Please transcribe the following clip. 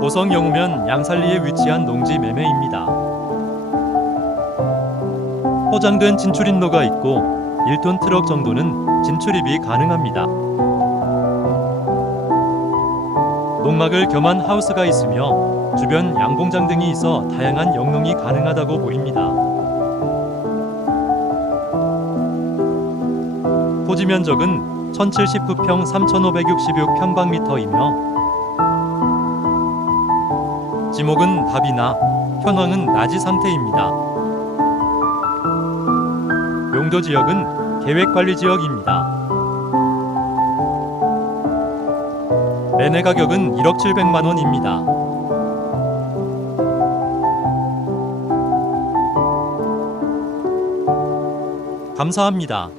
고성 영우면 양산리에 위치한 농지 매매입니다. 포장된 진출입로가 있고 1톤 트럭 정도는 진출입이 가능합니다. 농막을 겸한 하우스가 있으며 주변 양공장 등이 있어 다양한 영농이 가능하다고 보입니다. 토지 면적은 1079평 3566평방미터이며 지목은 답이나 현황은 나지 상태입니다. 용도 지역은 계획관리 지역입니다. 매매 가격은 1억 700만 원입니다. 감사합니다.